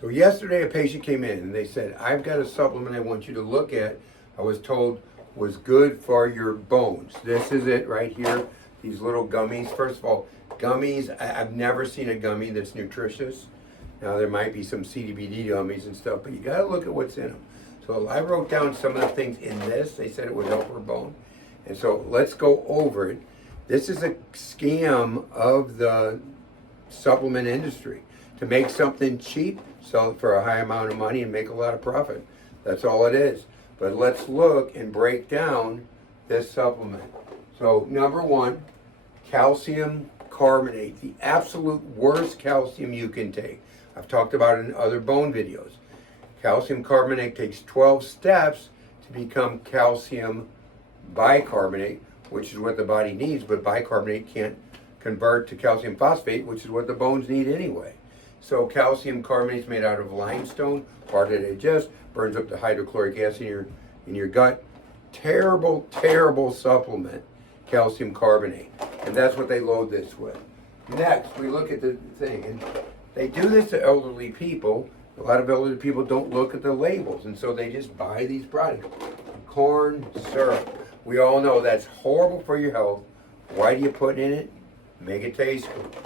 So yesterday a patient came in and they said, I've got a supplement I want you to look at. I was told was good for your bones. This is it right here. These little gummies. First of all, gummies, I've never seen a gummy that's nutritious. Now there might be some CBD gummies and stuff, but you gotta look at what's in them. So I wrote down some of the things in this. They said it would help her bone. And so let's go over it. This is a scam of the supplement industry to make something cheap, sell it for a high amount of money and make a lot of profit. That's all it is. But let's look and break down this supplement. So number one, calcium carbonate, the absolute worst calcium you can take. I've talked about it in other bone videos. Calcium carbonate takes 12 steps to become calcium bicarbonate, which is what the body needs, but bicarbonate can't convert to calcium phosphate, which is what the bones need anyway. So calcium carbonate is made out of limestone, hard to digest, burns up the hydrochloric acid in your gut. Terrible, terrible supplement, calcium carbonate. And that's what they load this with. Next, we look at the thing, and they do this to elderly people. A lot of elderly people don't look at the labels, and so they just buy these products. Corn syrup. We all know that's horrible for your health. Why do you put in it? Make it taste good.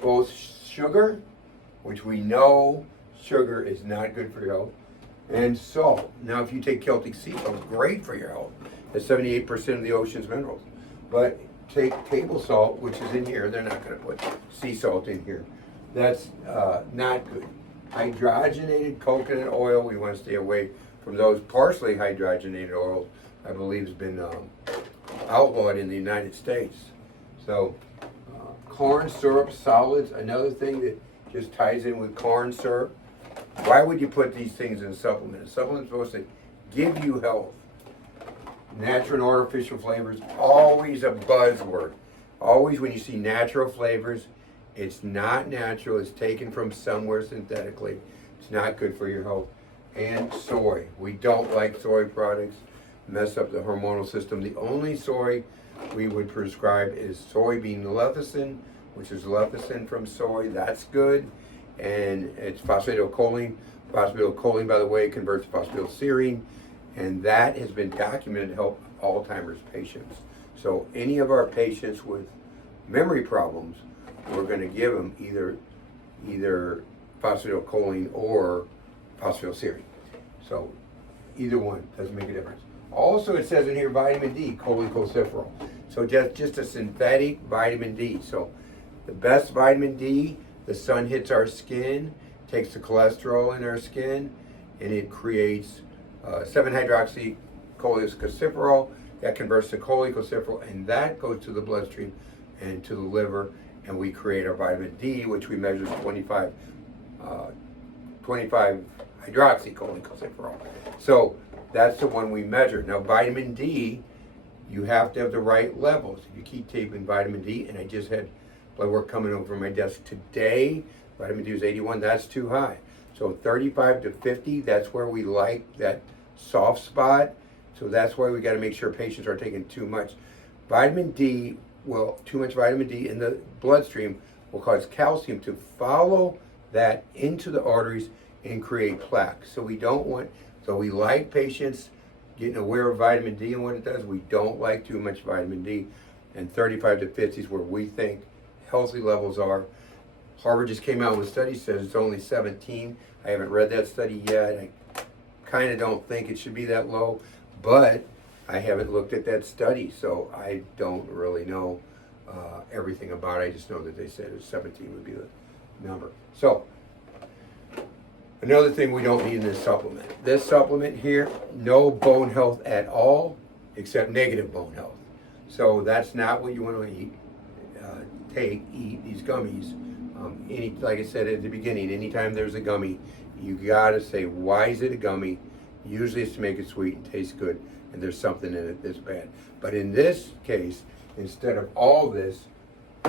Both sugar, which we know sugar is not good for your health, and salt. Now, if you take Celtic sea salt, it's great for your health. It's 78% of the ocean's minerals. But take table salt, which is in here. They're not going to put sea salt in here. That's not good. Hydrogenated coconut oil, we want to stay away from those. Partially hydrogenated oils, I believe, has been outlawed in the United States. So, corn syrup solids, another thing that just ties in with corn syrup. Why would you put these things in a supplement? A supplement is supposed to give you health. Natural and artificial flavors, always a buzzword. Always when you see natural flavors, it's not natural, it's taken from somewhere synthetically. It's not good for your health. And soy. We don't like soy products, mess up the hormonal system. The only soy we would prescribe is soybean lecithin, which is lecithin from soy. That's good. And it's phosphatidylcholine. Phosphatidylcholine, by the way, converts to phosphatidylserine. And that has been documented to help Alzheimer's patients. So any of our patients with memory problems, we're going to give them either phosphatidylcholine or phosphatidylserine. So either one doesn't make a difference. Also, it says in here vitamin D, cholecalciferol. So just a synthetic vitamin D. So the best vitamin D, the sun hits our skin, takes the cholesterol in our skin, and it creates 7-hydroxycholecalciferol that converts to cholecalciferol, and that goes to the bloodstream and to the liver, and we create our vitamin D, which we measure as 25 hydroxycholecalciferol. So that's the one we measure. Now vitamin D, you have to have the right levels. If you keep taking vitamin D, and I just had blood work coming over my desk today, vitamin D was 81, that's too high. So 35 to 50, that's where we like that soft spot. So that's why we got to make sure patients are taking too much. Vitamin D, too much vitamin D in the bloodstream will cause calcium to follow that into the arteries and create plaque. So we like patients getting aware of vitamin D and what it does. We don't like too much vitamin D. And 35 to 50 is where we think healthy levels are. Harvard just came out with a study, says it's only 17. I haven't read that study yet. I kind of don't think it should be that low, but I haven't looked at that study, so I don't really know everything about it. I just know that they said 17 would be the number. So, another thing we don't need in this supplement. This supplement here, no bone health at all, except negative bone health. So that's not what you want to eat. Eat these gummies. Like I said at the beginning, anytime there's a gummy, you gotta say, why is it a gummy? Usually it's to make it sweet and taste good, and there's something in it that's bad. But in this case, instead of all this,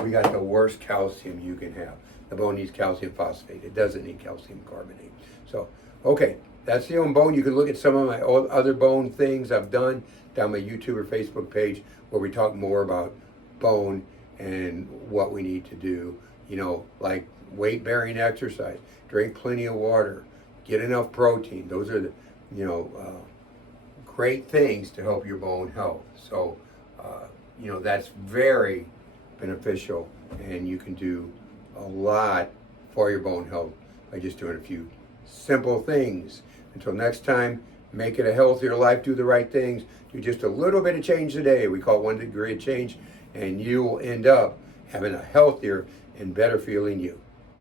we got the worst calcium you can have. The bone needs calcium phosphate. It doesn't need calcium carbonate. So, okay, that's the own bone. You can look at some of my other bone things I've done down my YouTube or Facebook page where we talk more about bone and what we need to do. You know, like weight-bearing exercise, drink plenty of water, get enough protein. Those are the, great things to help your bone health. So, that's very beneficial, and you can do a lot for your bone health by just doing a few simple things. Until next time, make it a healthier life, do the right things, do just a little bit of change today. We call it 1 degree of change, and you will end up having a healthier and better feeling you.